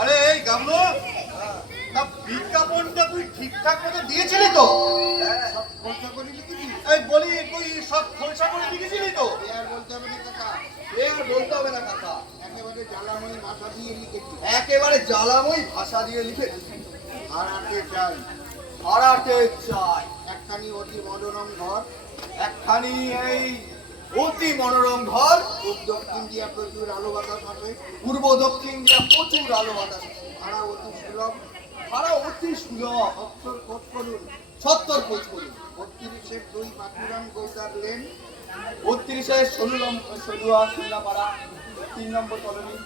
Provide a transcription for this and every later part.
আরে এই গামলো, বিজ্ঞাপনটা তুই ঠিকঠাক মতো দিয়েছিলি তো? এই বলি তুই সব খোলসা করে লিখেছিলি তো? বলতে হবে না কাকা, একেবারে জ্বালাময়ী ভাষা দিয়ে লিখেছি। একেবারে জ্বালাময়ী ভাষা দিয়ে লিখেছি। ভাড়াতে চাই, ভাড়াতে চাই একখানি অতি মনোরম ঘর, একখানি এই অতি মনোরম ঘর। পূর্ব দক্ষিণ দিয়া প্রচুর আলো বাতাস আছে, পূর্ব দক্ষিণ দিয়া প্রচুর আলো বাতাস। ভাড়া অতি সুলভ, ভাড়া অতি সুলভ। সত্তর খোঁজ করুন, 70 খোঁজ করুন। 32 2 বাঁকুড়ান গোলদার লেন, 32 ষোলুয়া খুলনাপাড়া 3 নম্বর কলোনি।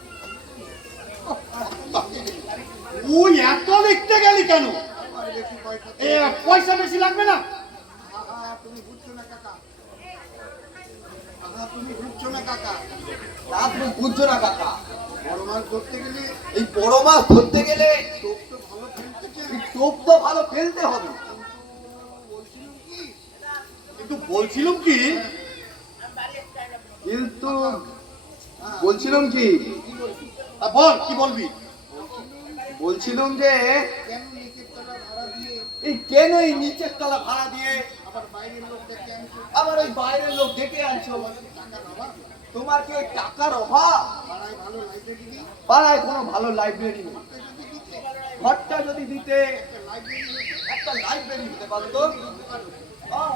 ওই এত লিখতে গেলি কেন? পয়সা বেশি লাগবে না? তুমি বুঝছো না কাকা, তুমি বুঝছো না কাকা, তুমি বুঝছো না কাকা। বড় মাছ ধরতে গেলে, এই বড় মাছ ধরতে গেলে টোপ তো ভালো ফেলতে হবে। কিন্তু বলছিলাম কি, বলছিলাম কি বল, কি বলবি? বলছিলাম যে এই কেন এই নিচের তলা ভাড়া দিয়ে আবার ওই বাইরের লোক ডেকে আনছো? তোমার কি টাকার অভাব? পাড়ায় কোনো ভালো লাইব্রেরি নেই। ঘরটা যদি দিতে, একটা লাইব্রেরি দিতে পারতো,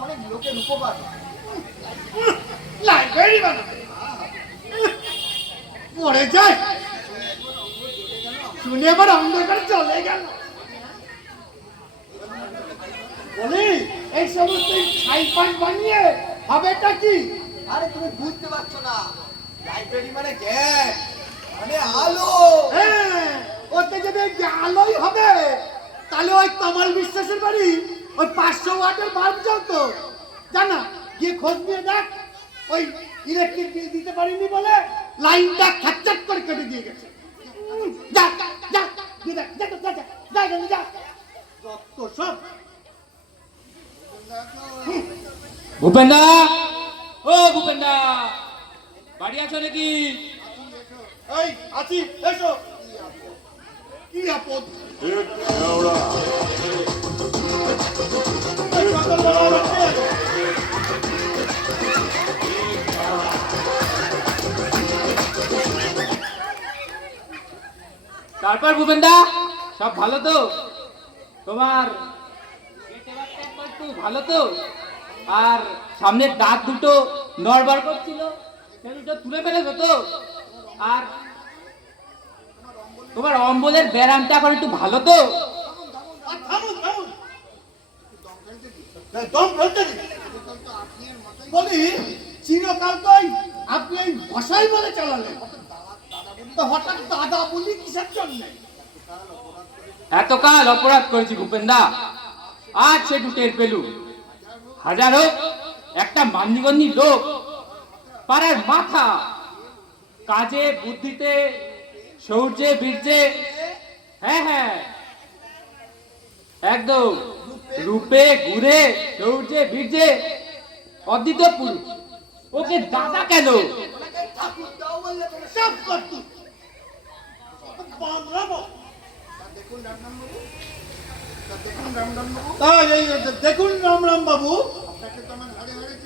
অনেক লোকের উপকার। লাইব্রেরি বানাবে পড়ে যায়, শুনে আবার অন্ধকার চলে গেল। বলি এই সমস্ত ছাইপান বানিয়ে হবেটা কি? আরে তুমি বুঝতে পারছো না, লাইব্রেরি মানে জ্ঞান, মানে আলো। হ্যাঁ, ওতে যদি আলোই হবে তাহলে ওই কমল বিশ্বাসের বাড়ি ওই 500 ওয়াটের বাল্ব জ্বলতো, জানা? গিয়ে খোঁজ নিয়ে দেখ, ওই ইলেকট্রিক বিল দিতে পারিনি বলে লাইনটা খ্যাচট করে কেটে দিয়ে গেছে। যা যা যা গিয়ে দেখ, যা যা যা যা যা যা যত সব। ভূপেন্দা, ও ভূপেন্দা, বাড়ি আছো নাকি? এই আছি, এসো। কি আপদ? তারপর ভূপেন্দা, সব ভালো তো? তোমার ভালো তো? আর সামনের দাঁত দুটো নড়বড় করছিল, সে দুটো তুলে ফেলেছো তো? আর তোমার অম্বলের ব্যায়ামটা এখন একটু ভালো তো? বলি চিরকাল তো আপনি এই ভাষাই বলে চালালেন, তো হঠাৎ দাদা বলি কিসের জন্য? এতকাল অপরাধ করেছি ভূপেন্দা, আজ সে টের পেলু। হাজার হোক একটা মান্যগণ্যী লোক, পাড়ার মাথা, কাজে বুদ্ধিতে শৌর্যে বীর্যে, হ্যাঁ হ্যাঁ একদম রূপে গুণে শৌর্যে বীর্যে অদ্বিতীয় পুরুষ, ওকে দাদা কেন? সব করত দেখুন রামরাম বাবু,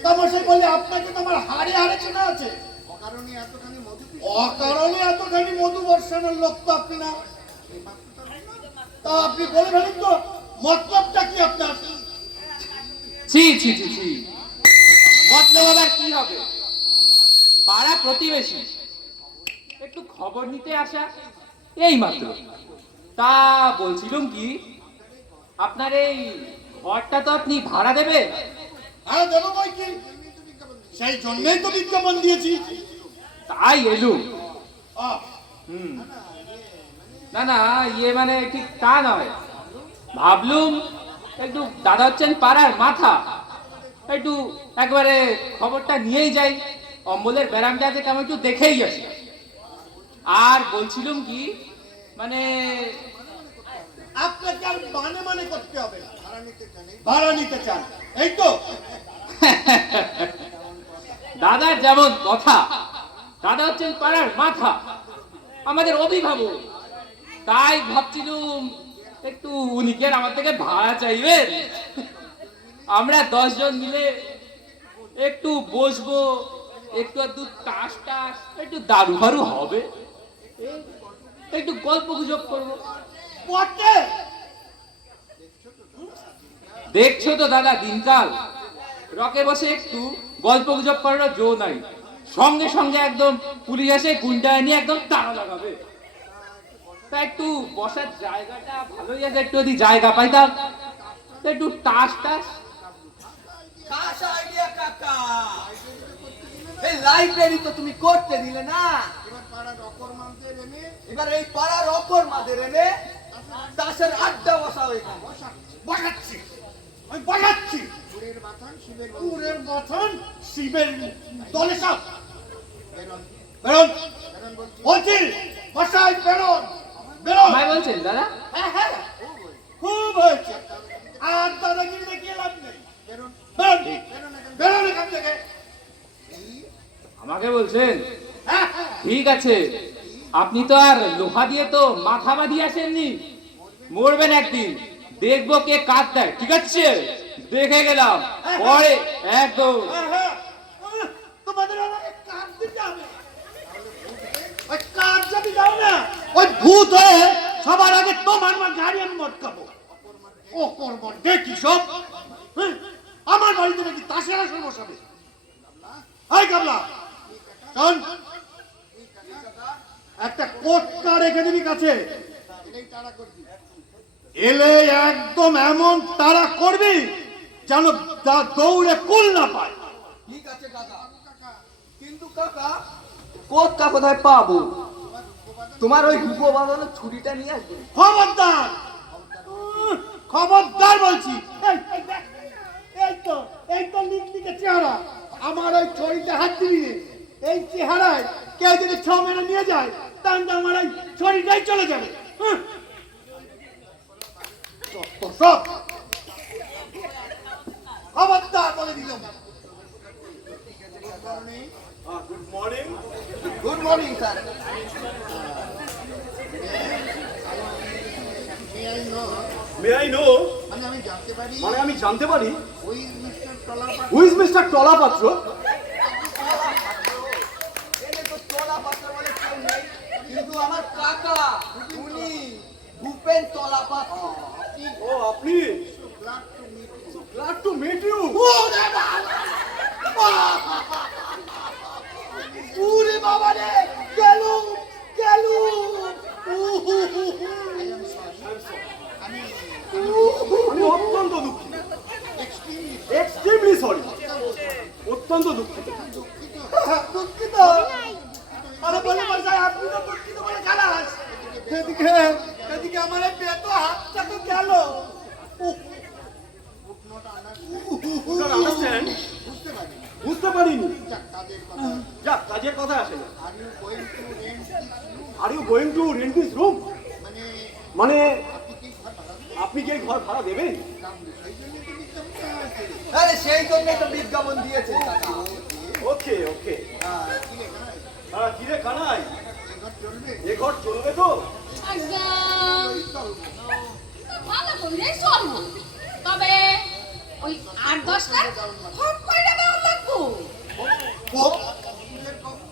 তামাশাই বলে আপনাকে তো আমার হাড়ে হাড়ে চেনা আছে। অকারণে এতখানি মধু বর্ষণের লোক তো আপনি না। তা আপনি বলে ফেলুন তো, মতলবটা কি আপনার? ছি ছি ছি ছি, মতলব আবার কি হবে? পাড়া প্রতিবেশী, একটু খবর নিতে আসা, এই মাত্র। তা বলছিলাম কি, আপনার এই ঘরটা তো আপনি ভাড়া দেবেন? হ্যাঁ দেবো বই কি, সেই জন্যই তো বিজ্ঞাপন দিয়েছি। তাই এলুম। না না, ইয়ে মানে ঠিক তা নয়, ভাবলুম একটু দাদা হচ্ছেন পাড়ার মাথা, একটু একবারে খবরটা নিয়েই যাই, অম্বলের ব্যারামটা আছে কেমন একটু দেখেই আসি। আর বলছিলাম কি মানে আপনাকে আর মানে করতে হবে না। ভাড়া নিতে চান এই? ভাড়া নিতে চান, এই তো? দাদার যেমন কথা, দাদা হচ্ছেন পাড়ার মাথা, আমাদের অভিভাবক। তাই ভাবছিলুম একটু উনি কি আর আমার থেকে ভাড়া চাইবেন? আমরা 10 জন মিলে একটু বসবো, একটু আধটু টাস টাস, একটু দারু ফারু হবে, একটু গল্প গুজব করবো। বটে। দেখছো তো দাদা দিনকাল, রকে বসে একটু গল্প গুজব করার জো নাই, সঙ্গে সঙ্গে একদম পুলিশ এসে গুন্ডায় নিয়ে একদম তাড়া লাগাবে। তা একটু বসার জায়গাটা ভালোই আছে, একটু যদি জায়গা পাইতাম তো একটু টাস টাস। খাস আইডিয়া কাকা। এই লাইব্রেরি তো তুমি করতে দিলে না, এবার এই পাড়ার অকর্মাদের এনে তাসের আড্ডা বসাও এখানে। বসাচ্ছি, আমি বসাচ্ছি। পুরের মতন শিবের দলে সব বেরোন, বলছি বসাই, বেরোন বেরোন। আমায় বলছেন দাদা? হ্যাঁ হ্যাঁ, খুব হয়েছে। আর দাদাগিরি দেখিয়ে লাভ নেই। বেরোন বেরোন বেরোন এখান থেকে। আমাকে বলছেন? হ্যাঁ হ্যাঁ, ঠিক আছে, আপনি তো আর লোহা দিয়ে তো মাথা বাঁধিয়ে আসেননি, মরবেন একদিন, দেখবো কে কাজ দেয়। ঠিক আছে, দেখে গেলাম পরে একদম। হ্যাঁ, হ্যাঁ। তোমাদের আমাকে কাজ দিতে হবে। ওই কাজ যদি দাও না, ওই ভূত হয়ে সবার আগে তোমার গাড়ি আমি মটকাবো। ও করবো দেখি সব। হ্যাঁ, আমার বাড়িতে নাকি তাসের আসর বসাবে। এই কাবলা, শোন, একটা কোটটা রেখে দিবি কাছে। এলে একদম এমন তারা করবি যেন দৌড়ে কুল না পায়। ঠিক আছে কাকা, কিন্তু কাকা কোথা কোথায় পাবো? তোমার ওই রূপো বাঁধানো ছুরিটা নিয়ে আসবে। খবরদার, খবরদার বলছি। দেখ, এই তো লিখলিকে চেহারা। আমার ওই ছড়িতে হাত দিবি নে। এই চেহারায় কেউ যদি ছ মেরে নিয়ে যায়, তাহলে আমার ওই ছড়িটাই চলে যাবে। সব খবরদার বলে দিলাম। Good morning. Good morning sir. May I know? মানে আমি জানতে পারি মানে আমি জানতে পারি ওই mister Tolapatra. Who is mister Tolapatra? এনে তো টলাপাত্র বলে কেউ নেই, কিন্তু আমার কাকা উনি ভূপেন টলাপাত্র। ও আপনি? Glad to meet you. ওরে বাবা রে, গেল গেল। আমি অত্যন্ত দুঃখিত, এক্সট্রিমলি সরি, অত্যন্ত দুঃখিত। দুঃখিত? আরে বলে মশাই, আপনি তো দুঃখিত বলে খালাস। এদিকে এদিকে আমার এই বেতো হাতটা তো গেল। আন্ডারস্ট্যান্ড? বুঝতে পারিনি। যাক, কাজের কথা আসে না। Are you going to rent this room? মানে আপনি কি এই ঘর ভাড়া দেবেন? আরে সেই জন্যই তো বিজ্ঞাপন দিয়েছে কাকা। ওকে ওকে। কিরে কানাই, এ ঘর চলবে তো? ভালো করে চলবো, তবে ওই 8-10 লাখ খরচ করে দেওয়া লাগবো। খোপ?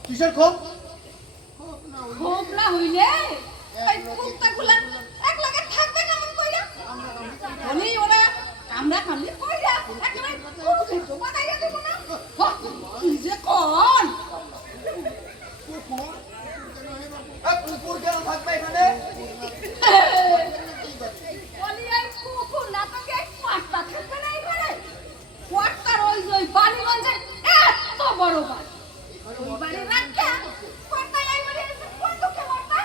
কিসের খোপ? খোপ না হইলে ওই কুত্তাগুলা এক লগে থাকবে কেমন কইরা? বলেই ওরা কামড়া কামড়ি কইরা একেবারে পুরো খেতো বানাইয়া দেব না। কি যে কোন কুকুর কেন থাকবে এখানে? বলি আর কুকুর না থাকে কোয়ার্টা থাকবে না এখানে। কোয়ার্টার ওই বালিগঞ্জের এত বড় বাড়ি, ওই বাড়ি রাখা কোয়ার্টা এই বাড়ি এসে কোয়ার্টা কে মারতা?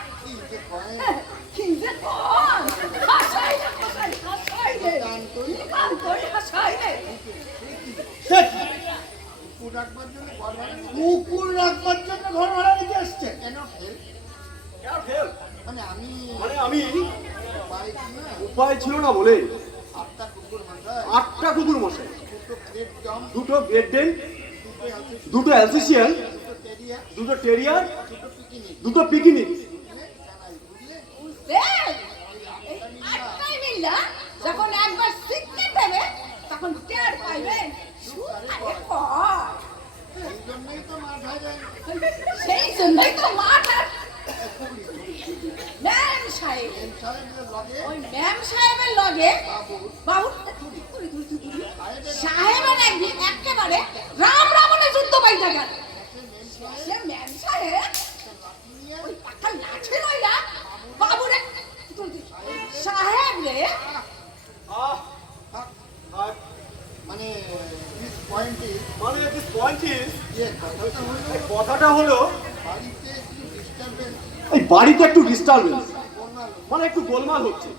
কি যে কোন হাসাই রে হাসাই রে কান কই হাসাই রে। কুকুর রাখবার জন্য ঘর ভাড়া নিতে আসছে। হেল্প মানে আমি মানে আমি পাই কি না উপায় ছিল না বলে 8টা কুকুর মাথায় 8টা কুকুর মশাই, 2টো গ্রেট ডম, 2টো গ্রেট ডেন, 2টো আছে, 2টো অ্যালসেশিয়ান, 2টো টেরিয়া, 2টো টেরিয়ার, 2টো পিকিনিক, 2টো পিকনিক। জানাই বুঝলে? বুঝলেন? এই আটটাই মিল্লা যখন একবার শিখতে দেবে তখন টের পাইবেন সুতারে পর। এই জন্যই তো মাথায় যায় সেই জন্যই তো মাঠ আর ম্যাম সাহেব, সাহেবের লগে ওই ম্যাম সাহেবের লগে বাবু সাহেবের একদিন একেবারে রাম রাবণের যুদ্ধ বাইতে গেল। সে ম্যাম সাহেব ওই একটা লাঠি লইয়া বাবুরে সাহেব রে আহ আর মানে দিস পয়েন্ট ইজ মানে দিস পয়েন্ট ইজ, যে কথাটা হলো কথাটা হলো বাড়িতে একটু ডিস্টারবেন্স এই বাড়িতে একটু ডিস্টারবেন্স, বন্যাল মানে একটু গোলমাল হচ্ছে।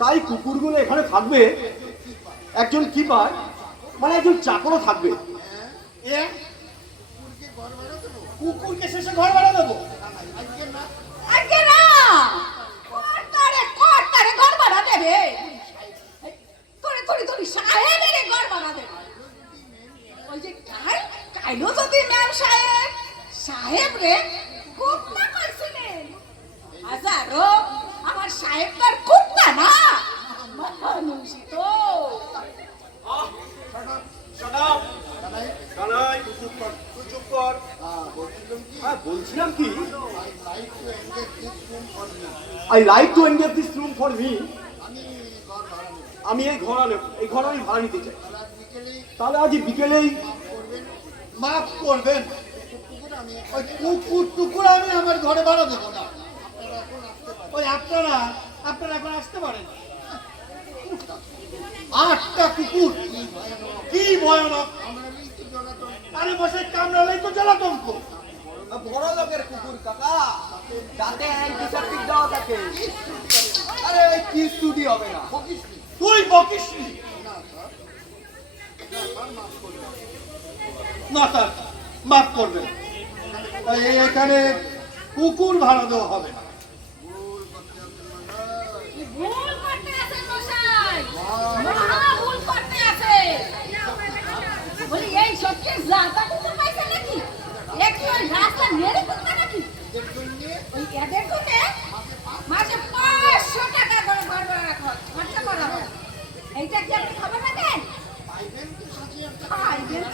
তাই কুকুরগুলো এখানে থাকবে, একজন কিপার মানে একজন চাকরও থাকবে। এ কুকুরকে ঘর ভাড়া দেবো কুকুরকে শেষে ঘর ভাড়া দেবো? আজকে না আগে না কর্তারে ঘর ভাড়া দেবে, তোরে সাহেবের ঘর ভাড়া দেবে। ওই যে কাইলো যদি ম্যাম সাহেব রে কুত্তা কইছিলেন, হাজারো আমার সাহেব তার কুত্তা না মানুষই তো। শাট জানাই কানাই, তুই চুপ কর। বলছিলাম কি হ্যাঁ বলছিলাম কি, I like to engage this room for me. I like to engage this room for me. আমি ঘর ভাড়া নেব আমি এই ঘর আমি ভাড়া নিতে চাই। রাত বিকেলেই তাহলে আজ বিকেলেই করবেন মাফ করবেন, কুকুর আমি ওই কুকুর টুকুর আমি আমার ঘরে ভাড়া দেবো না। আপনারা এখন আসতে পারেন ওই আপনারা এখন আসতে পারেন। 8টা কুকুর, কি ভয়ানক! আমরাই তো জনাতন আরে বসে কামড়ালেই তো জ্বালাতঙ্ক। বড় লোকের কুকুর কাকা, যাতে অ্যান্টিসেপটিক দেওয়া থাকে। আরে ওই কি স্টুডি হবে না। তুই বকিস নি। না স্যার, মাফ করবেন, এখানে কুকুর ভাড়া দেওয়া হবে না। ভুল করতে আছেন মশাই, মহা ভুল করতে আছে। বলি এই সবকে জাতা কুকুর পাইছে নাকি? একটু ওই রাস্তা নেড়ে কুত্তা নাকি? ওই এদের কোনে মাসে 500 টাকা করে ঘর ভাড়া খরচা করা হয়। এইটা কি আপনি খবর রাখেন? খাইবেন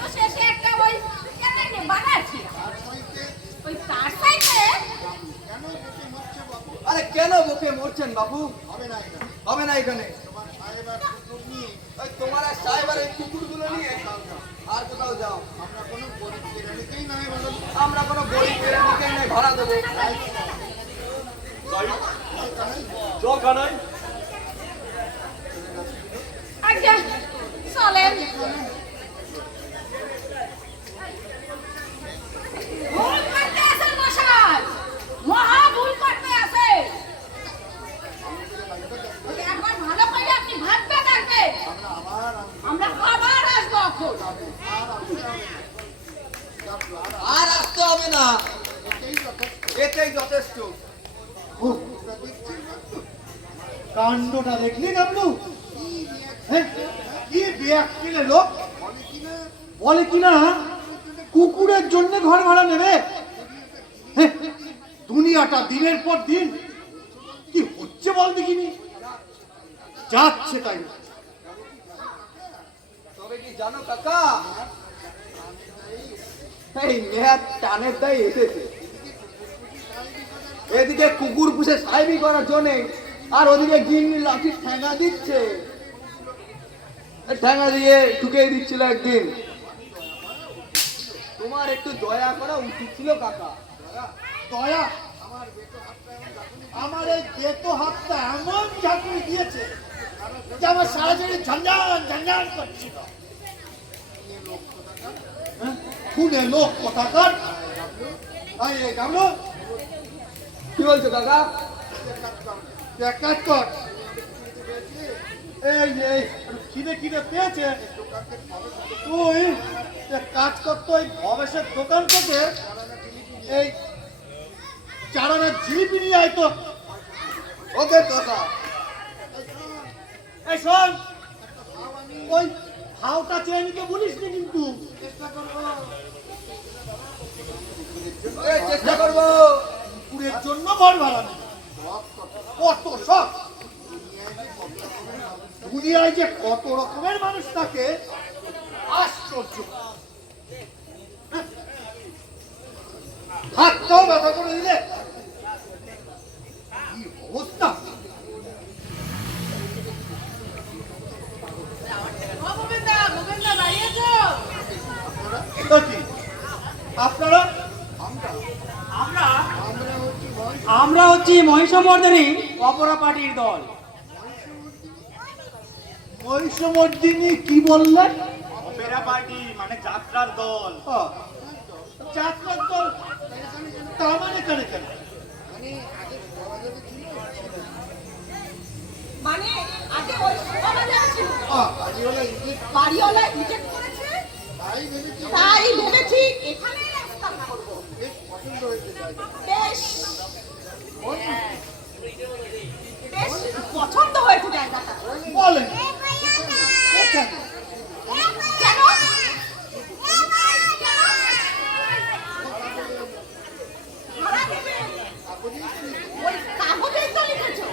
তো শেষে একটা ওই কেনাই নে বানাচ্ছি ওই তার সাইডে কেন বসে মরছে বাবু আরে কেন বকে মরছেন বাবু? হবে না এটা হবে না এখানে। তোমার সাহেব আর কুকুর নিয়ে ওই তোমার আর সাহেবের এই কুকুরগুলো নিয়ে আর কোথাও যাও। আমরা কোনো গরিব কেরানিকেই নয় ভালো আমরা কোনো গরিব প্রেমিকে এনে ভাড়া দেবো। চল কানাই। আচ্ছা চলেন। ভুল করতে আছেন মশাই, মহা ভুল করতে আছে। ওই একবার ভালো করে আপনি ভাবতে থাকবেন, আমরা আবার আসবো এখন। আর আসতে হবে না, এটাই যথেষ্ট। কাণ্ডটা দেখলি গাবলু? হ্যাঁ, কি বেয়াক্কেলে লোক! বলে কিনা কুকুরের জন্য ঘর ভাড়া নেবে। হ্যাঁ, দুনিয়াটা দিনের পর দিন কি হচ্ছে বল দেখিনি, যাচ্ছে তাই। তবে কি জানো কাকা, এই মেয়াদ টানের দায় এসেছে। এদিকে কুকুর পুষে সাহেবি করার জন্যে, আর ওদিকে গিন্নি লাঠির ঠ্যাঙা দিচ্ছে। ঠ্যাঙা দিয়ে ঢুকিয়ে দিচ্ছিল একদিন। তোমার একটু দয়া করা উচিত ছিল কাকা। দয়া? আমার এই বেতো হাতটা এমন ঝাঁকুনি দিয়েছে যে আমার সারা শরীর ঝঞ্ঝান করছিল। হ্যাঁ, খুনে লোক কোথাকার! এই গামলো, কি বলছো কাকা? তুই এক কাজ কর, এই খিদে পেয়েছে, তুই এক কাজ কর তো, ওই ভবেশের দোকান থেকে এই চারানা জিলিপি নিয়ে আয় তো। ওকে কাকা। এই শোন, ওই হাওটা চেয়ে নিতে বলিস নি কিন্তু। চেষ্টা করবো। কুকুরের জন্য ঘর ভাড়া নেই। কত সব দুনিয়ায় যে কত রকমের মানুষ থাকে, আশ্চর্য। হাতটাও ব্যথা করে দিলে কি অবস্থা। তো কি আপনারা? আমরা হচ্ছি মহিষমর্দিনী অপরা পার্টির দল। মহিষমর্দিনী কি বললেন? অপেরা পার্টি মানে যাত্রার দল। যাত্রার দল? তার মানে কেন কেন? মানে আগে ওই সমাজে ছিল বাড়িওয়ালা ইজেক্ট করেছে, তাই ভেবেছি এখানে রাস্তা করব। বেশ বেশ পছন্দ হয়েছে জায়গাটা। বলেন কেন? ভাড়া দেবে? ওই কাগজেই তো লিখেছো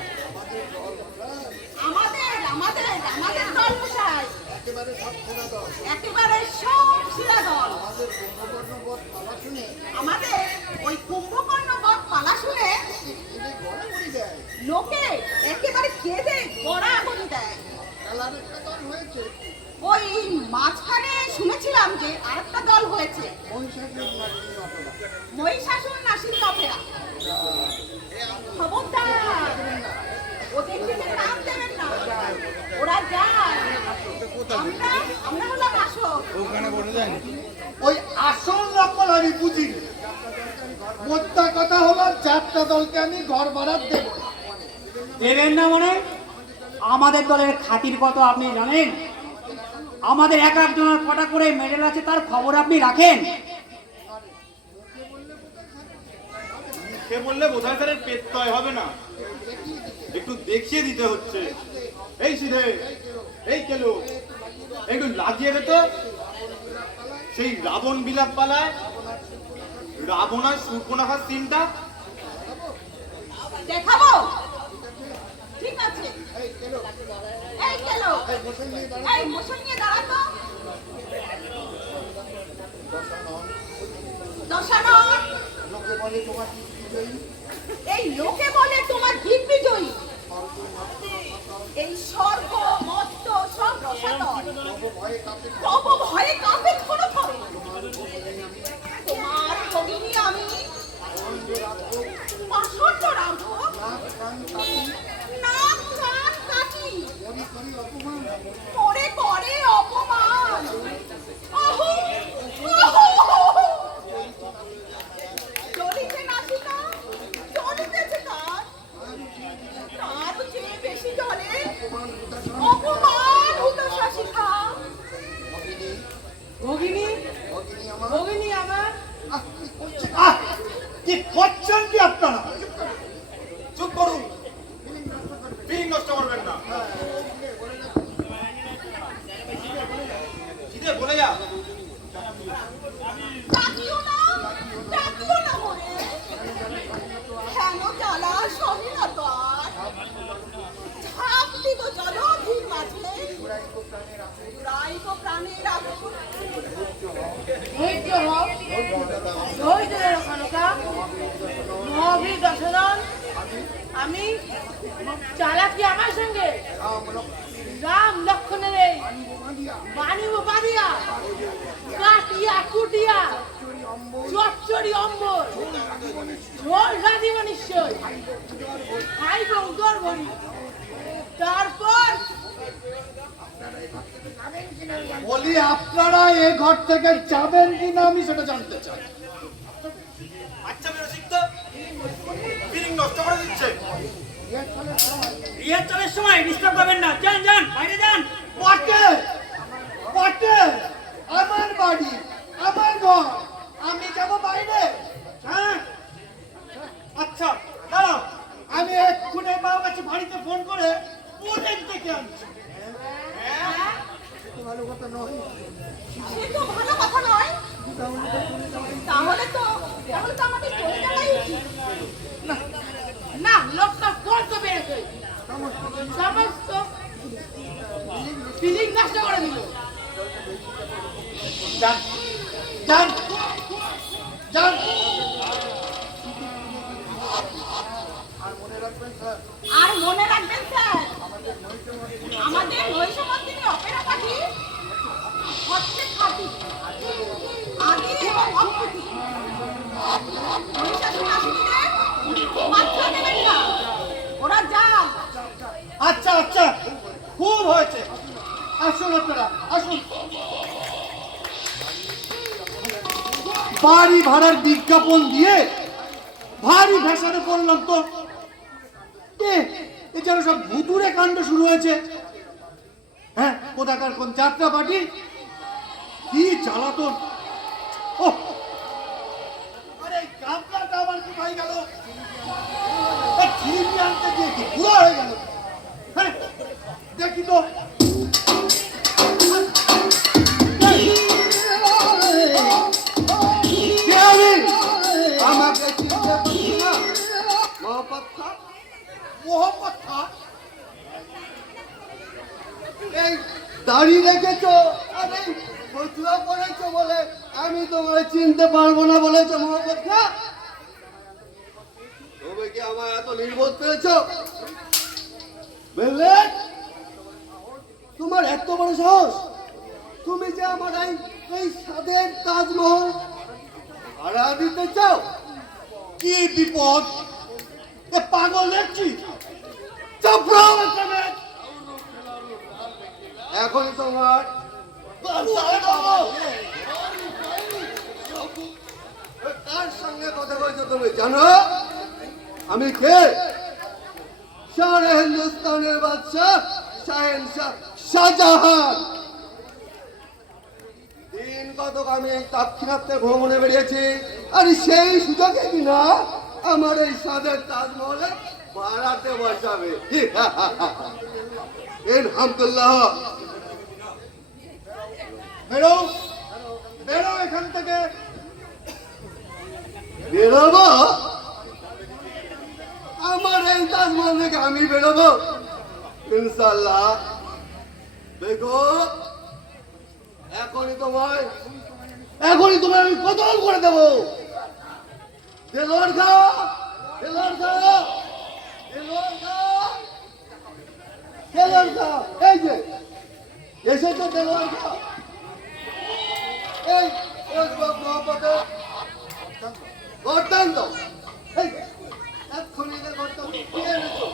আমাদের আমাদের আমাদের দল মশাই, একেবারে সব শিরা দল। আমাদের ওই কুম্ভকর্ণ বধ পালা শুনে লোকে একেবারে কেঁদে গড়াগড়ি দেয়। ওই মাঝখানে শুনেছিলাম যে আরেকটা দল হয়েছে, মহিষাসুর নাসিনী অপেরা। খবরদার ওদের দিকে নাম দেবেন না, ওরা যায়। আমরা হলাম আসল। ওই আসল নকল আমি বুঝি। মোদ্দা কথা হলো যাত্রা দলকে আমি ঘর ভাড়া দেব না। দেবেন না মানে? আমাদের দলের খাতির কত আপনি জানেন? আমাদের এক একজনের কটা করে মেডেল আছে, তার খবর আপনি রাখেন? সে বললে বোধহয় স্যারের পেটতয় হবে না, একটু দেখিয়ে দিতে হচ্ছে। এই সিধে, এই কেলো, একটু লাগিয়ে দে তো। সেই রাবণ বিলাপ পালায় রাবণ আর শূর্পণখার সিনটা দেখাবো? ঠিক আছে। এই গেলো, এই মোশন নিয়ে দাঁড়াতো। দশানন, এই লোকে বলে তোমার দিক বিজয়ী। এই স্বর্গ মত্ত সব রসাতল, তব ভয়ে কাঁপে থর থর। তোমার ভগিনী আমি পাষণ্ড রাখবো, নাক কান কাটি, করে করে অপমান। ওহো, ওহো, চলিতে নাসিকা, চলিতেছে কার, তার চেয়ে বেশি চলে অপমান হুতাশা শিখা। ভগিনী, ভগিনী আমার। আহ, কি করছেন কি আপনারা? চুপ করুন, ফিলিং নষ্ট করবেন না। সিধে বলে যা। ডাকিও না মরে, কেন জ্বালা সহে না তো আর। ঝাঁপ দিব জলধির মাঝে, রাইক প্রাণের আগুন। ধৈর্য হও, ধৈর্য ধরো খানকা। মহাবীর দশরথ, আমি চালাকি আমার সঙ্গে রাম লক্ষণের এই বাণী বাঁধিয়া কাটিয়া কুটিয়া চচ্চড়ি অম্বর ঝোল রাধিব নিশ্চয়, খাইব উদর ভরি। তারপর বলি আপনারা এ ঘর থেকে যাবেন কিনা আমি সেটা জানতে চাই। আচ্ছা মেরে শিখতে ফিলিং নষ্ট করে দিচ্ছে। রিহার্সালের সময় ডিস্টার্ব করবেন না। যান যান, বাইরে যান। বটে বটে, আমার বাড়ি, আমার ঘর, আমি যাব বাইরে? হ্যাঁ, আচ্ছা সমস্ত ফিলিং নষ্ট করে দিল। যান যান যান। আর মনে রাখবেন স্যার, আমাদের নৈশমন্দিনী অপেরা পার্টি হচ্ছে খাঁটি, আদি এবং অপ্রীতি। মহিষাসুর আসিনীদের মাত্রা দেবেন না, ওরা যান। আচ্ছা আচ্ছা, খুব হয়েছে। আসুন আপনারা আসুন। বাড়ি ভাড়ার বিজ্ঞাপন দিয়ে ভারী ফ্যাশনে করলাম তো এ যেন সব ভুতুরে কাণ্ড শুরু হয়েছে। হ্যাঁ, কোথাকার কোন যাত্রা পার্টি, কি জ্বালাতন। ও আরে গামলাটা আমার কোথায় গেল? ঠিক আনতে গিয়ে কি পুরো হয়ে গেল। হ্যাঁ, দেখি তো। আমাকে চিনতে পারছি না মোহাম্মদ খান? মোহাম্মদ খান? এই দাড়ি রেখেছো আর এই ফতুয়া পরেছো বলে আমি তোমায় চিনতে পারবো না বলেছো মোহাম্মদ খান? তুমি কি আমার এত নির্বোধ পেয়েছো? বুঝলে, তোমার এত বড় সাহস, তুমি যে আমার এই স্বাদের তাজমহল ভাড়া দিতে চাও? কি বিপদ! এ পাগল দেখছি। এখনই তোমার কার সঙ্গে কথা বলছো তুমি জানো? আমি কে? সারা হিন্দুস্তানের বাদশাহ শাহেনশাহ শাহজাহান। দিন কতক আমি এই দাক্ষিণাত্যে ভ্রমণে বেরিয়েছি, আর সেই সুযোগে কিনা আমার এই সাদের তাজমহলে ভাড়াতে বসাবে। আলহামদুলিল্লাহ। বেরো বেরো এখান থেকে। বেরোবো? আমার এই তাজমহল থেকে আমি বেরোবো? ইনশাল্লাহ। দেখো, এখনই তোমায় আমি কতল করে দেবো। দেলোয়ার খা, দেলোয়ার খা, দেলোয়ার খা, দেলোয়ার খা। এই যে এসেছো দেলোয়ার খা। এই মহাপদের গর্দান দাও। এই এক্ষুনি এদের গর্দান দাও। কি এনেছো?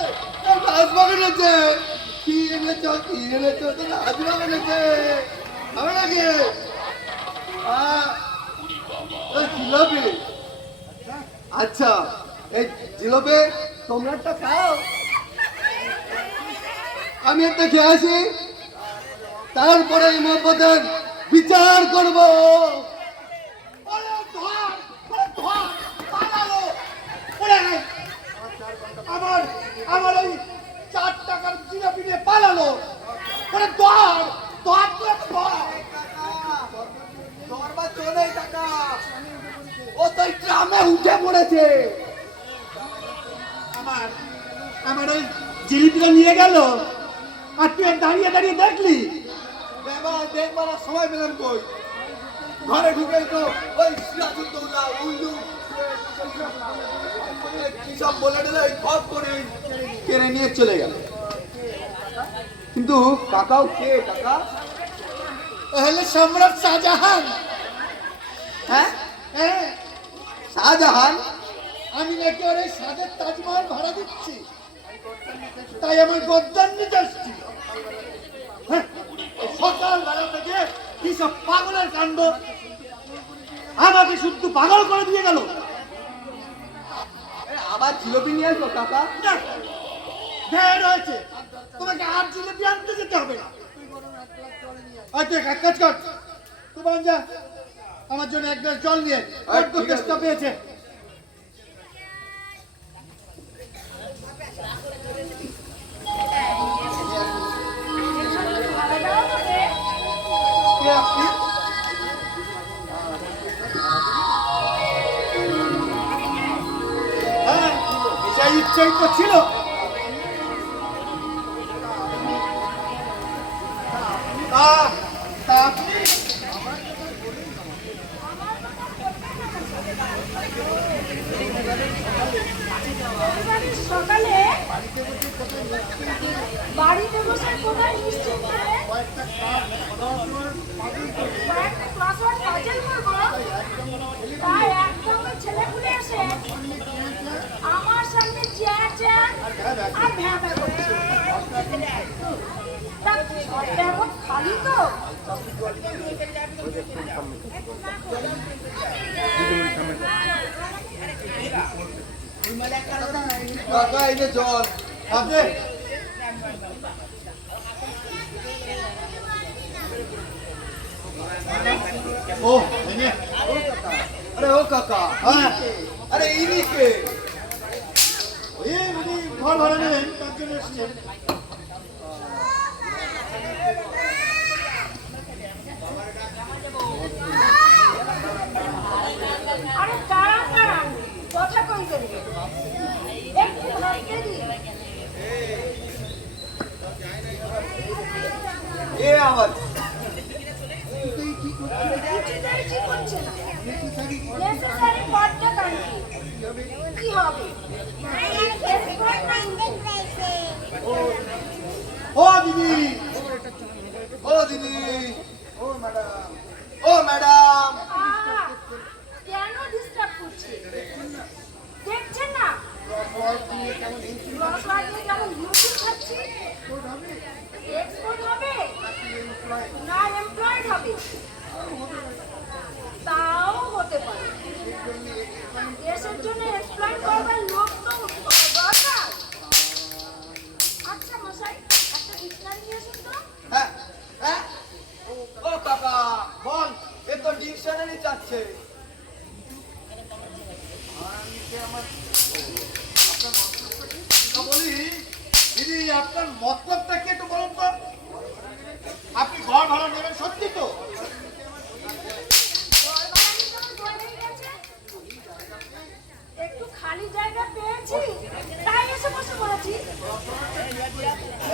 এই রাজবাগ এনেছে। কি এনেছো? কি এনেছো? রাজবাগ এনেছে। হবে নাকি? জিলাপি। আচ্ছা, এই জিলাপি তোমরা একটা খাও, আমি একটা খেয়ে আসি, তারপরে এই মহব্বতের বিচার করবো। আমার আমার ওই 4 টাকার জিলাপি নিয়ে পালালো। ওরে দর দর তো দর। দরবার চলে টাকা, ও তো ট্রামে উঠে পড়েছে। আমার ওই জিলিপিটা নিয়ে গেল, আর তুই দাঁড়িয়ে দাঁড়িয়ে দেখলি। দেখবার সময় পেলাম কই? ঘরে ঢুকে তো ওই সিরাজউদ্দৌলা উল্লু কি সব বলে দিলে খপ করে কেড়ে নিয়ে চলে গেল। কিন্তু কাকাও কে? কাকা হলে সম্রাট শাহজাহান। হ্যাঁ, হ্যাঁ, শাহজাহান। আমি নাকি ওর এই সাদের তাজমহল ভাড়া দিচ্ছি, তাই আমার গদ্দান নিতে আসছি। হ্যাঁ, সকালবেলা থেকে কি সব পাগলের কাণ্ড, আমাকে শুধু পাগল করে দিয়ে গেল। আবার জিলাপি নিয়ে আসবো কাকা? না, ঢের হয়েছে, তোমাকে আর জিলিপি আনতে যেতে হবে না। আচ্ছা, এক কাজ কর, তোমার যা আমার জন্য এক গ্লাস জল নিয়ে, বড্ড তেষ্টা পেয়েছে। কে আপনি? হ্যাঁ, সেই ইচ্ছেই তো ছিল। তা তা আপনি রবিবারের সকালে বাড়িতে বসে কোথায় নিশ্চিত করে কয়েকটা ক্লাসওয়ার্ড পাজল করবো, তাই একদম ছেলেপুলে এসে আমার সামনে চেয়ার চেয়ার আর ভ্যা ভ্যা করছে। তা ঘরটা এখন খালি তো? কাকা এই যে জল আপনি ও এই নিয়ে। আরে ও কাকা হ্যাঁ আরে ইনি কে? এই উনি ঘর ভাড়া নেবেন তার জন্য এসেছেন। আরে দাঁড়ান দাঁড়ান, কথা কইবেন একটু ভাবতে দিন। এ আবার কিছুতেই ঠিক হচ্ছে না। Necessary for the country। কি হবে? ও দিদি ও দিদি ও ম্যাডাম ও ম্যাডাম কেন ডিস্টার্ব করছে? দেখছেন না ক্রসওয়ার্ড নিয়ে কেমন ইউটিউব খাচ্ছি? এক্সপোর্ট হবে না এমপ্লয়েড হবে? তাও হতে পারে। দেশের জন্য এক্সপ্লয়েট করবার লোক তো দরকার। আচ্ছা মশাই, একটা ডিকশনারি নিয়ে আসুন তো। হ্যাঁ হ্যাঁ ও কাকা বল এ তো ডিকশনারি চাচ্ছে। তা বলি দিদি আপনার মতলবটা কি একটু বলুন তো? আপনি ঘর ভাড়া নেবেন সত্যি তো? একটু খালি জায়গা পেয়েছি তাই এসে বসে পড়েছি।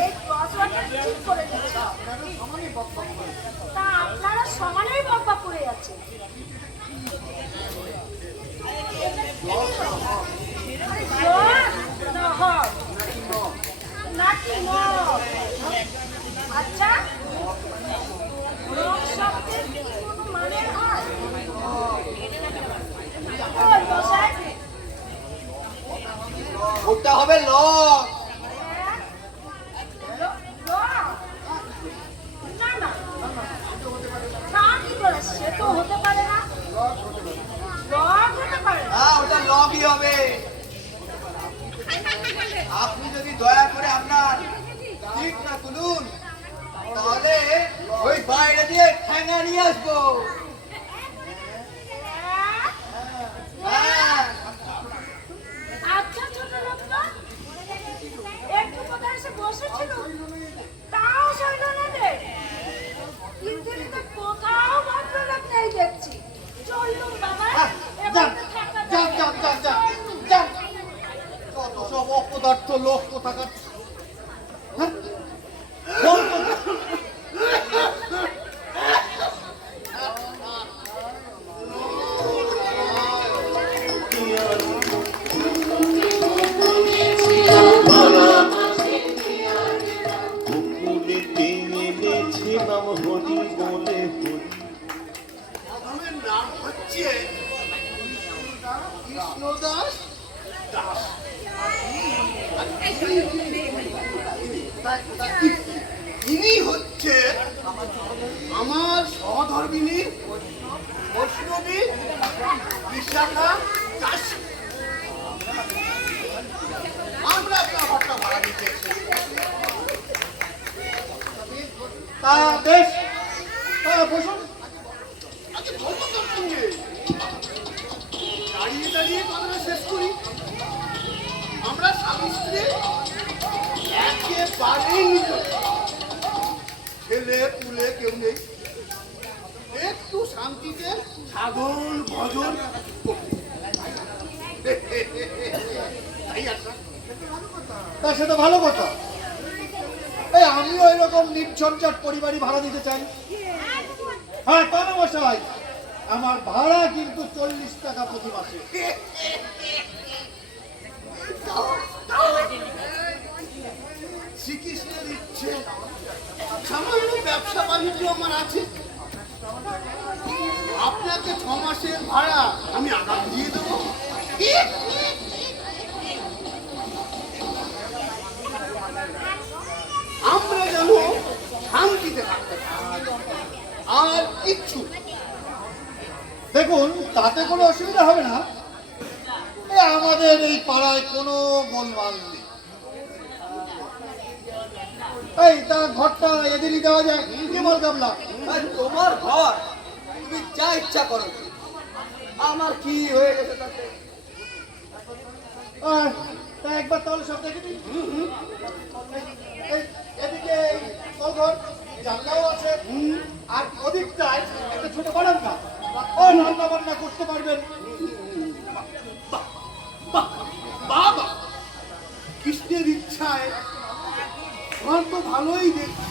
এই ক্রসওয়ার্ডটা ঠিক করে দিচ্ছি। তা আপনারা সমানেই বকবা পড়ে যাচ্ছেন। নাকি ন? আচ্ছা রং শব্দের কি কোনো মানে হয়? ওই মশাই, ওটা হবে লক। না না তা কি করে? সে তো হতে পারে না। লক হতে পারে না। হ্যাঁ ওটা লকই হবে। আপনি যদি দয়া করে আপনার সিট না খুলুন তাহলে ওই বাইরে দিয়ে ঠ্যাঙা নিয়ে আসবো। হ্যাঁ আচ্ছা ছোট লোকটা একটু কোথায় এসে বসেছিল তাও সইল না রে। কিন্তু এটা কোথাও ভদ্রলোক নেই দেখছি। চললুম বাবা, এবার তো থাকা যান যাবে যান না। যান যান চললুম। যান। কত সব অপদার্থ লোক কোথাকার। হ্যাঁ? ফোন করতে- বকুলেতে এনেছিলাম হরি বলে হরি। আমার নাম হচ্ছে কৃষ্ণদাস দাস। ইনি হচ্ছে আমার সহধর্মিনী বৈষ্ণবী বিশাখা দাস। আমরা আপনার ঘরটা ভাড়া দিতে এসেছি। তা বেশ বসুন। আগে বলবো তোর সঙ্গে দাঁড়িয়ে দাঁড়িয়ে কথাটা শেষ করি। আমরা স্বামী স্ত্রী একেবারেই নির্দোষ। ছেলে পুলে কেউ নেই। একটু শান্তিতে সাধন ভজন করি। তাই আচ্ছা তা সে তো ভালো কথা। এই আমিও এরকম নির্ঝঞ্ঝাট পরিবারই ভাড়া দিতে চাই। হ্যাঁ তবে মশাই, আমার ভাড়া কিন্তু 40 টাকা প্রতি মাসে। শ্রীকৃষ্ণের ইচ্ছে, সামান্য ব্যবসা বাণিজ্য আমার আছে, আপনাকে 6 মাসের ভাড়া আমি আগাম দিয়ে দেবো। আমরা যেন শান্তিতে থাকতে পারি, আর কিচ্ছু না। দেখুন, তাতে কোনো অসুবিধা হবে না। আমাদের এই পাড়ায় কোনো গোলমাল নেই। এই তা ঘরটা এদিনই দেওয়া যায় কি বল গাবলা? আর তোমার ঘর, তুমি যা ইচ্ছা করো, আমার কি হয়ে গেছে তাতে? তা একবার তাহলে সব দেখে দিই। এদিকে ঘর, জানলাও আছে, আর ওদিকটায় একটা ছোট বারান্দা, ও রান্না বান্না করতে পারবেন। বাবা, কৃষ্ণের ইচ্ছায় ঘর তো ভালোই দেখছি,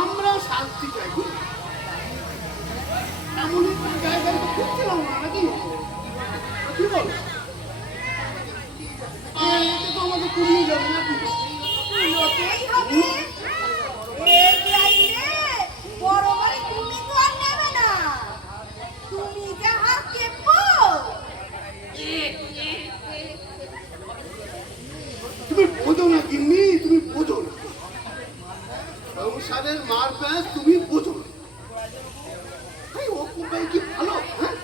আমরা শান্তি চাই। এমন একটা জায়গায় তো খুঁজছিলাম না নাকি, কি বল? এতে তো আমাকে কুড়িয়ে যাবে নাকি? লোকেই হবে। এই লাইনে বড় বাড়ি তুমি তো আর নেবে না। তুমি যাহা কেপো। তুমি বোঝো না গিন্নি, তুমি বোঝো না। সংসারের মার প্যাঁচ তুমি বোঝো না। এই অকুপাই কি ভালো? হ্যাঁ,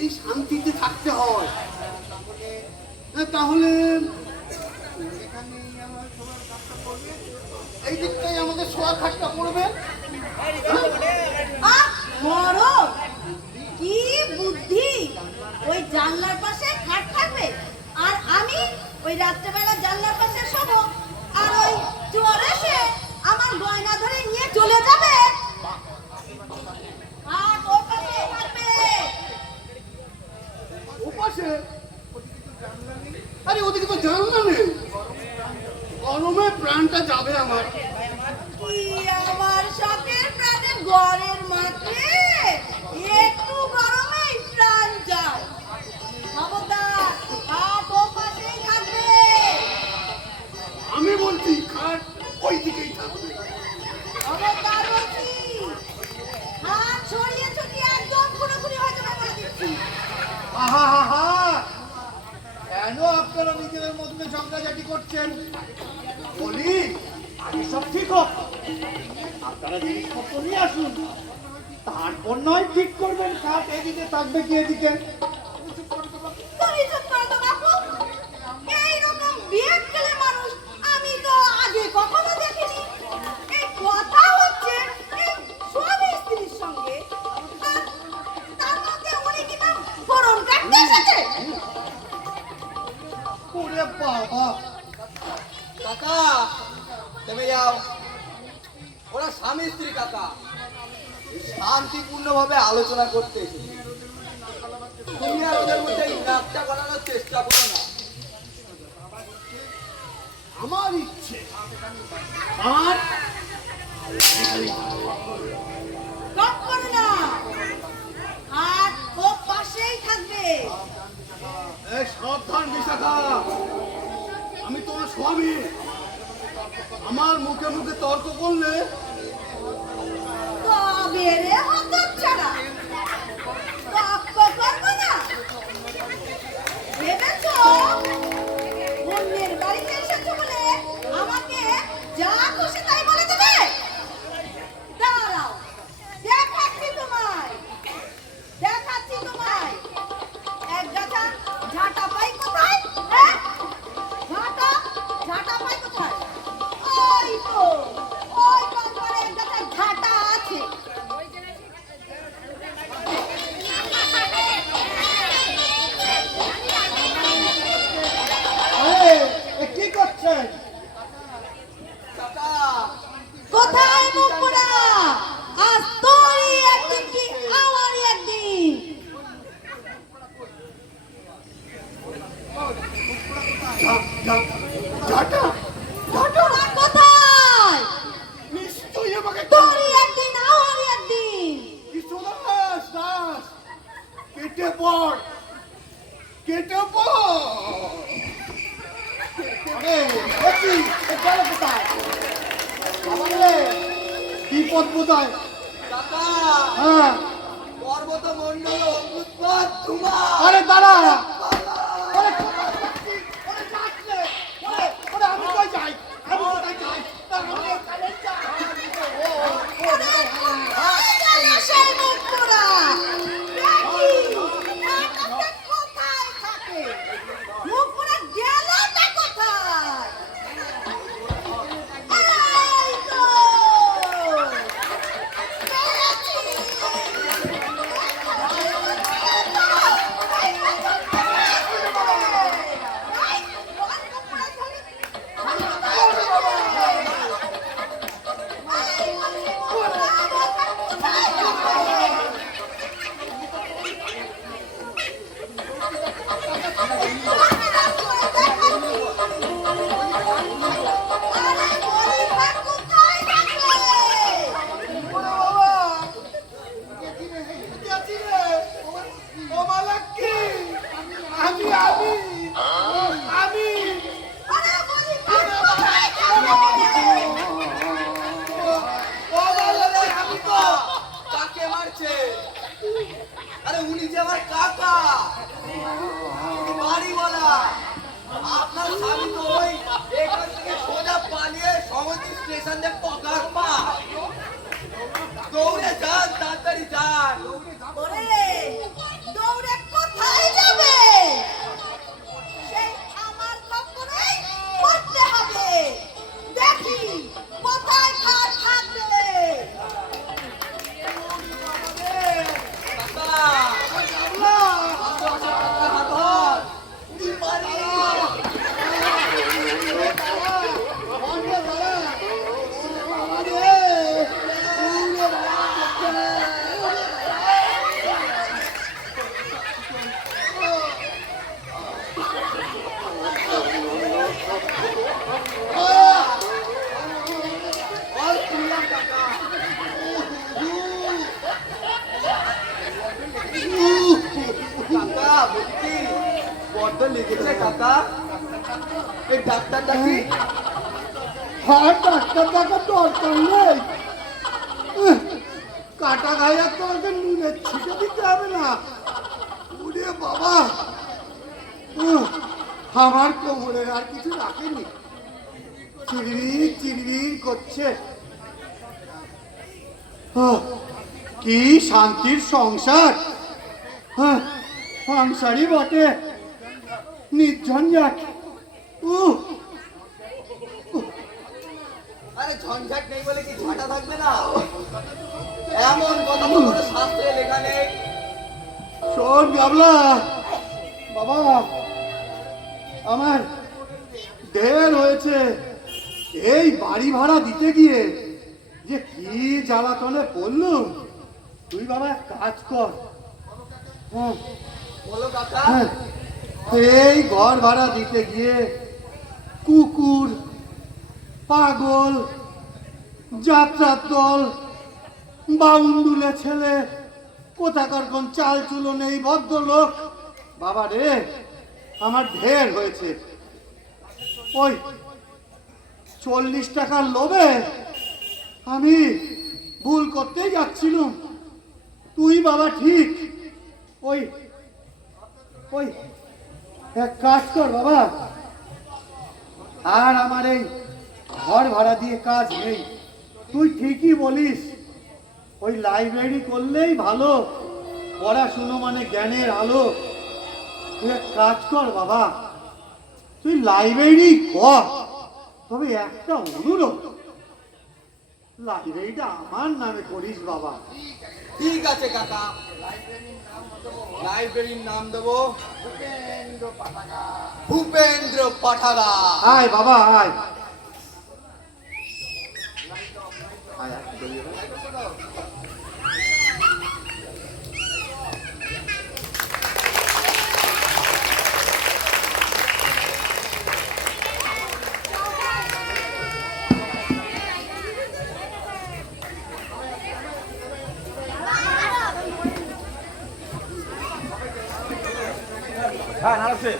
এই শান্তিতে থাকতে হয়। তাহলে এই দিকটাই আমাদের শোয়া খাটটা পড়বে। বড় কি বুদ্ধি! ওই জানলার পাশে খাট থাকবে, আর আমি ওই রাত্রেবেলা জানলার পাশে শোবো, আর ওই চোর এসে আমার গয়না ধরে নিয়ে চলে যাবে। আর ওর পাশে থাকবে। ওপাশে, আরে ওদিকে তো জানলা নেই, গরমে প্রাণটা যাবে আমার। কি আমার শখের প্রাণের ঘরের মাঠে একটু গরমেই প্রাণ যায়। খবরদার, খাট ওর পাশেই থাকবে। আমি বলছি খাট ওই দিকেই থাকবে। খবরদার বলছি, হাত ছড়িয়ে ছড়িয়ে একদম খুনোখুনি হয়ে যাবে বলে দিচ্ছি। আহা হা হা, কেন আপনারা নিজেদের মধ্যে ঝগড়াঝাটি করছেন? বলি আগে সব ঠিক হোক, আপনারা জিনিসপত্র নিয়ে আসুন, তারপর নয় ঠিক করবেন কাঠ এদিকে থাকবে কি এদিকে। তুমি চুপ করো তো বাপু। এইরকম বিয়ের মানুষ আমি তো আগে কখনো দেখিনি। এই কথা হচ্ছে এই স্বামী স্ত্রীর সঙ্গে, আর তার মধ্যে উনি কি না ফোড়ন কাটতে এসেছে? ওরে বাবা, কাকা থেমে যাও, ওরা স্বামী স্ত্রী কাকা, শান্তিপূর্ণ ভাবে আলোচনা করতে এসেছে। তুমি আর ওদের মধ্যে নাকটা বানানোর চেষ্টা করো না। আমার ইচ্ছে আর টক করো না, হাত ও পাশেই থাকবে। সাবধান বিশাখা, আমি তোমার স্বামী, আমার মুখে মুখে তর্ক করলে তবে রে হতচ্ছাড়া, তর্ক করবো না ভেবেছো? অন্যের বাড়িতে এসেছো বলে আমাকে যা খুশি তাই বলে দেবে? দাঁড়াও, দেখাচ্ছি তোমায়, দেখাচ্ছি তোমায়। এক গাছা ঝাঁটা পাই কোথায়? হ্যাঁ, ঝাঁটা পাই কোথায়? ওই তো, ওই গাছটা পদ বোধ হয়। কাকা হ্যাঁ পর্বত মন্ডল অমৃতপথ তোমার আরে দাঁড়া ওরে যাচ্ছে ওরে আমি কই যাই আমি কোথায় যাই আমি এখানে যাই সেই মুখ পোড়া দেখি নাটকটা কোথায় থাকে মুখ পোড়া গেলটা কোথায় এই তো কাকে মারছে? আরে উনি যে আমার কাকা বাড়িওয়ালা। আপনার স্বামী তো ওই এখান থেকে সোজা পালিয়ে সমুদ্র স্টেশন দিয়ে পকার পা দৌড়ে যান, তাড়াতাড়ি যান। ওরে দৌড়ে কোথায় যাবে সেই আমার খপ্পরেই পড়তে হবে দেখি কোথায় খাট থাকবে কাকা হাত ধর। উনি বাড়ি। কাকা বলছি বড্ড লেগেছে কাকা, এই ডাক্তারটা কি? হ্যাঁ ডাক্তার দেখার দরকার নেই কাটা গায়ে তোমাকে নুনের ছিটে দিতে হবে না। উড়ে বাবা আমার কোমরের আর কিছু রাখেনি, চিরবির চিরবির করছে। কি শান্তির সংসার, সংসারই বটে, নির্ঝঞ্ঝাট। আরে ঝঞ্ঝাট নেই বলে কি ঝাঁটা থাকবে না? এমন কথা তো কোনো শাস্ত্রে লেখা নেই। শোন গাবলা বাবা, আমার ঢের হয়েছে। এই বাড়ি ভাড়া দিতে গিয়ে যে কি জ্বালাতনে পড়লো। তুই বাবা এক কাজ কর, বলো কাকা। এই ঘর ভাড়া দিতে গিয়ে কুকুর, পাগল, যাত্রার দল, বাউন্ডুলে ছেলে, কোথাকার কোন চাল চুলো নেই ভদ্রলোক। বাবা রে আমার ঢের হয়েছে। ওই 40 টাকার লোভে আমি ভুল করতেই যাচ্ছিলাম। তুই বাবা ঠিক ওই ওই এক কাজ কর বাবা, আর আমার এই ঘর ভাড়া দিয়ে কাজ নেই। তুই ঠিকই বলিস, ওই লাইব্রেরি করলেই ভালো, পড়াশুনো মানে জ্ঞানের আলো। তুই এক কাজ কর বাবা, তুই লাইব্রেরি কর, তবে একটা অনুরোধ, লাইব্রেরিটা আমার নামে করিস বাবা। ঠিক আছে কাকা, লাইব্রেরির নাম দেবো ভূপেন্দ্র পাঠাগার। আয় বাবা আয়। হ্যাঁ নাড়াচ্ছে।